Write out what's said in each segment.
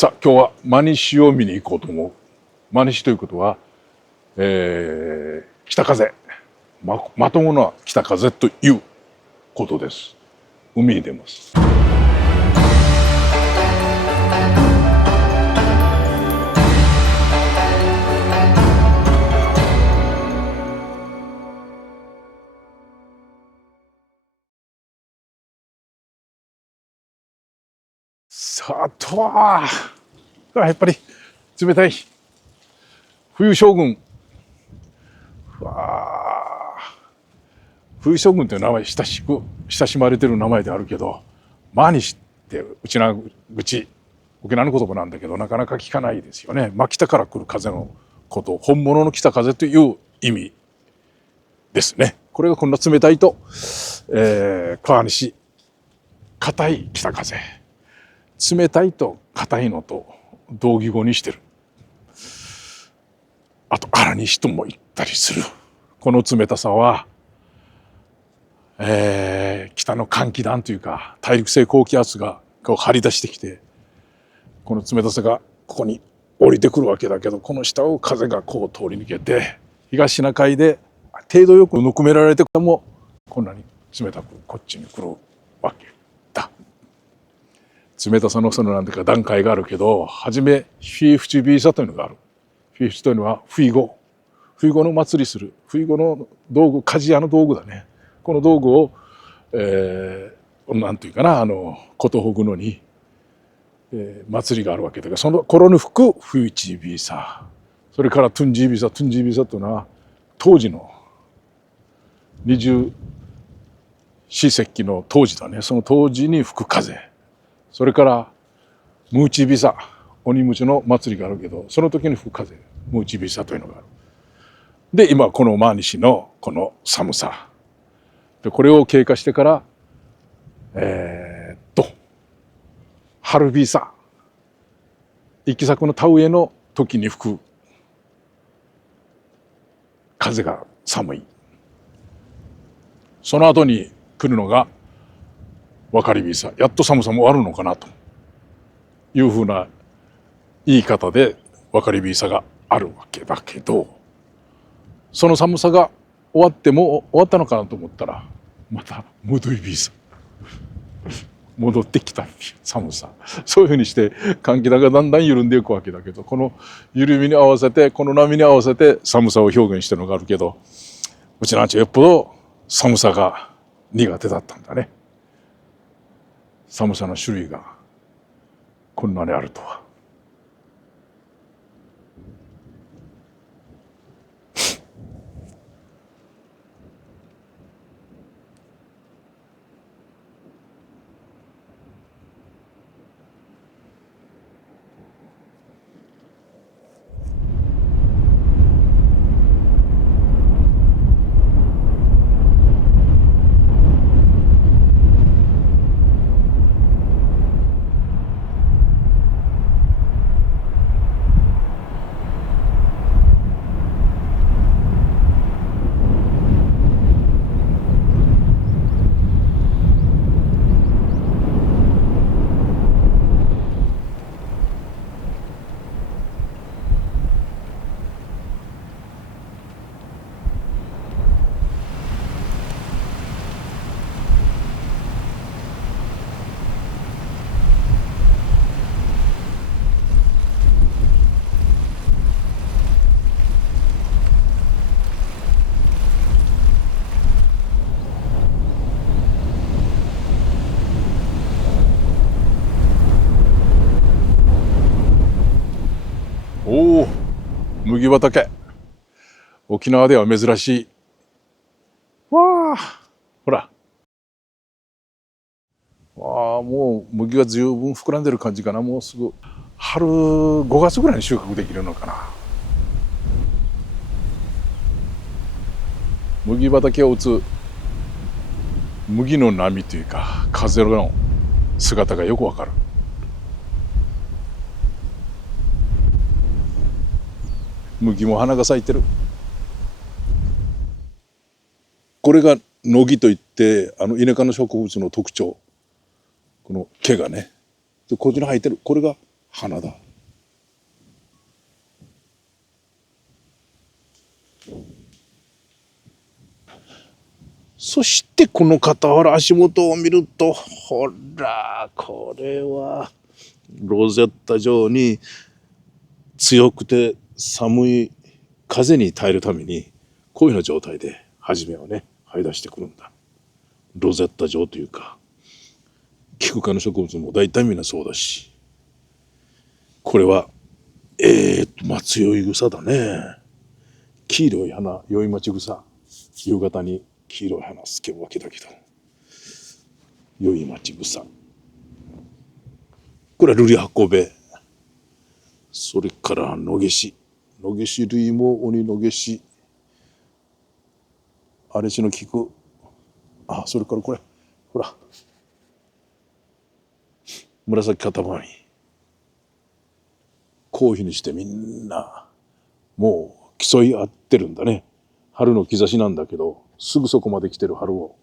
さあ今日は真西を見に行こうと思う。真西ということは、北風、まともな北風ということです。海に出ます。さあとはやっぱり冷たい冬将軍。冬将軍という名前親しまれてる名前であるけど、真西ってうちな口沖縄の言葉なんだけど、なかなか聞かないですよね。北から来る風のこと、本物の北風という意味ですね。これがこんな冷たいと、川西硬い北風、冷たいと硬いのと同義語にしてる。あと荒西とも言ったりする。この冷たさは、北の寒気団というか大陸性高気圧がこう張り出してきて、この冷たさがここに降りてくるわけだけど、この下を風がこう通り抜けて、東シナ海で程度よくぬくめられてもこんなに冷たくこっちに来るわけだ。冷たさのそのなんていうか段階があるけど、はじめフィーフチビーサというのがある。フィーフチというのは冬語の祭りする冬語の道具、鍛冶屋の道具だね。この道具を、なんていうかな、ことほぐのに、祭りがあるわけだけど、その頃に吹く冬一ビーサ、それからトゥンジービーサというのは当時の二十四節気の当時だね。その当時に吹く風、それからムーチビサ、鬼ムチの祭りがあるけど、その時に吹く風、ムーチビサというのがある。で今この真西のこの寒さで、これを経過してから春ビサ、行き先の田植えの時に吹く風が寒い。その後に来るのが分かりビサ、やっと寒さも終わるのかなというふうな言い方で分かりビサがあるわけだけど、その寒さが終わっても終わったのかなと思ったら、またムドイビサ戻ってきた寒さ。そういうふうにして寒気がだんだん緩んでいくわけだけど、この緩みに合わせて、この波に合わせて寒さを表現してるのがあるけど、うちなんちよっぽど寒さが苦手だったんだね。寒さの種類がこんなにあるとは。おお、麦畑。沖縄では珍しい。わあ、ほら。わあ、もう麦が十分膨らんでる感じかな。もうすぐ春5月ぐらいに収穫できるのかな。麦畑を打つ麦の波というか風の姿がよくわかる。麦も花が咲いてる。これが乃木といって、田舎の植物の特徴。この毛がね、でこっちに生えてるこれが花だ。そしてこの傍ら足元を見ると、ほらこれはロゼッタ状に強くて寒い風に耐えるためにこういうような状態で初めはね這い出してくるんだ。ロゼッタ状というか、キク科の植物も大体みんなそうだし、これは松酔い草だね。黄色い花、酔い待ち草。夕方に黄色い花すけるわけだけど、酔い待ち草。これはルリハコベ。それから野毛し。野毛し類も鬼野毛し。荒れ地の菊。あ、それからこれ。ほら。紫肩ばみ。こういうふうにしてみんな、もう競い合ってるんだね。春の兆しなんだけど、すぐそこまで来てる春を。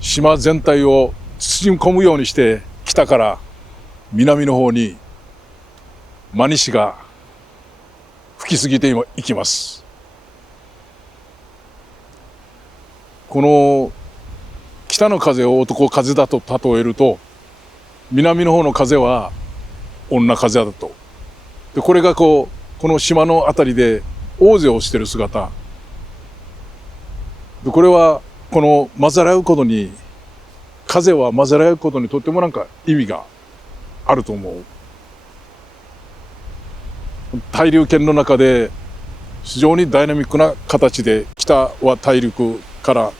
島全体を包み込むようにして北から南の方に真西が吹き過ぎていきます。この北の風を男風だと例えると、南の方の風は女風だと。でこれがこの島のあたりで大勢をしている姿で、これはこの混ざり合うことに、風は混ざり合うことにとってもなんか意味があると思う。対流圏の中で非常にダイナミックな形で、北は大陸から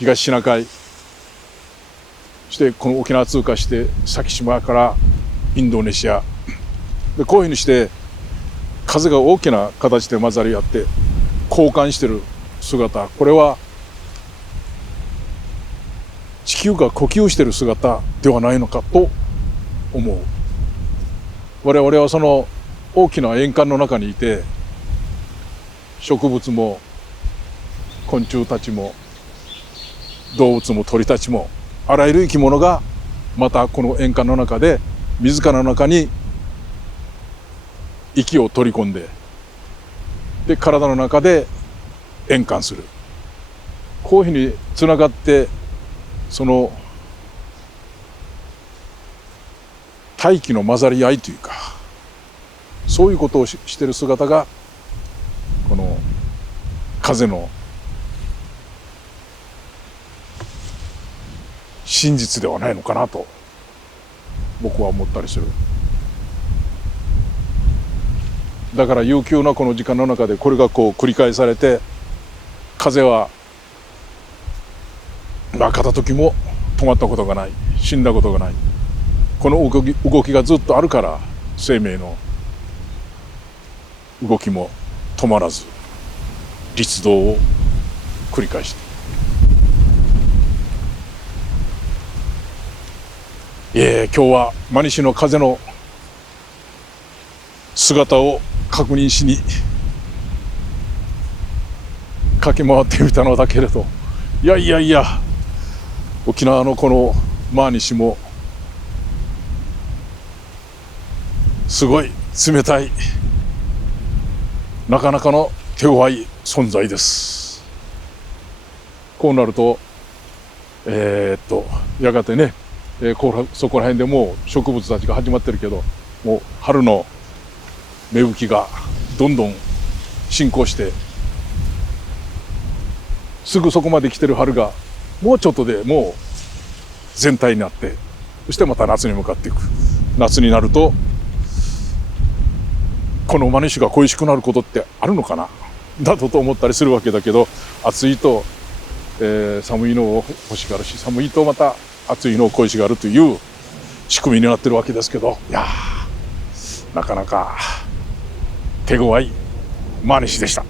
東シナ海、そしてこの沖縄通過して先島からインドネシアで、こういうふうにして風が大きな形で混ざり合って交換している姿、これは地球が呼吸している姿ではないのかと思う。我々はその大きな円環の中にいて、植物も昆虫たちも動物も鳥たちもあらゆる生き物がまたこの円環の中で自らの中に息を取り込んで、で体の中で円環する。こういうふうにつながって、その大気の混ざり合いというか、そういうことをしている姿がこの風の真実ではないのかなと僕は思ったりする。だから悠久なこの時間の中でこれがこう繰り返されて、風は片時も止まったことがない、死んだことがない。この動きがずっとあるから、生命の動きも止まらず律動を繰り返して、今日は真西の風の姿を確認しに駆け回ってみたのだけれど、いや沖縄のこの真西もすごい冷たい、なかなかの手強い存在です。こうなるとやがてね、そこら辺でもう植物たちが始まってるけど、もう春の芽吹きがどんどん進行して、すぐそこまで来てる春がもうちょっとでもう全体になって、そしてまた夏に向かっていく。夏になるとこの馬主が恋しくなることってあるのかな、だと思ったりするわけだけど、暑いと、寒いのを欲しがるし、寒いとまた暑いのを恋しがるという仕組みになってるわけですけど、いやなかなか手強い馬主でした。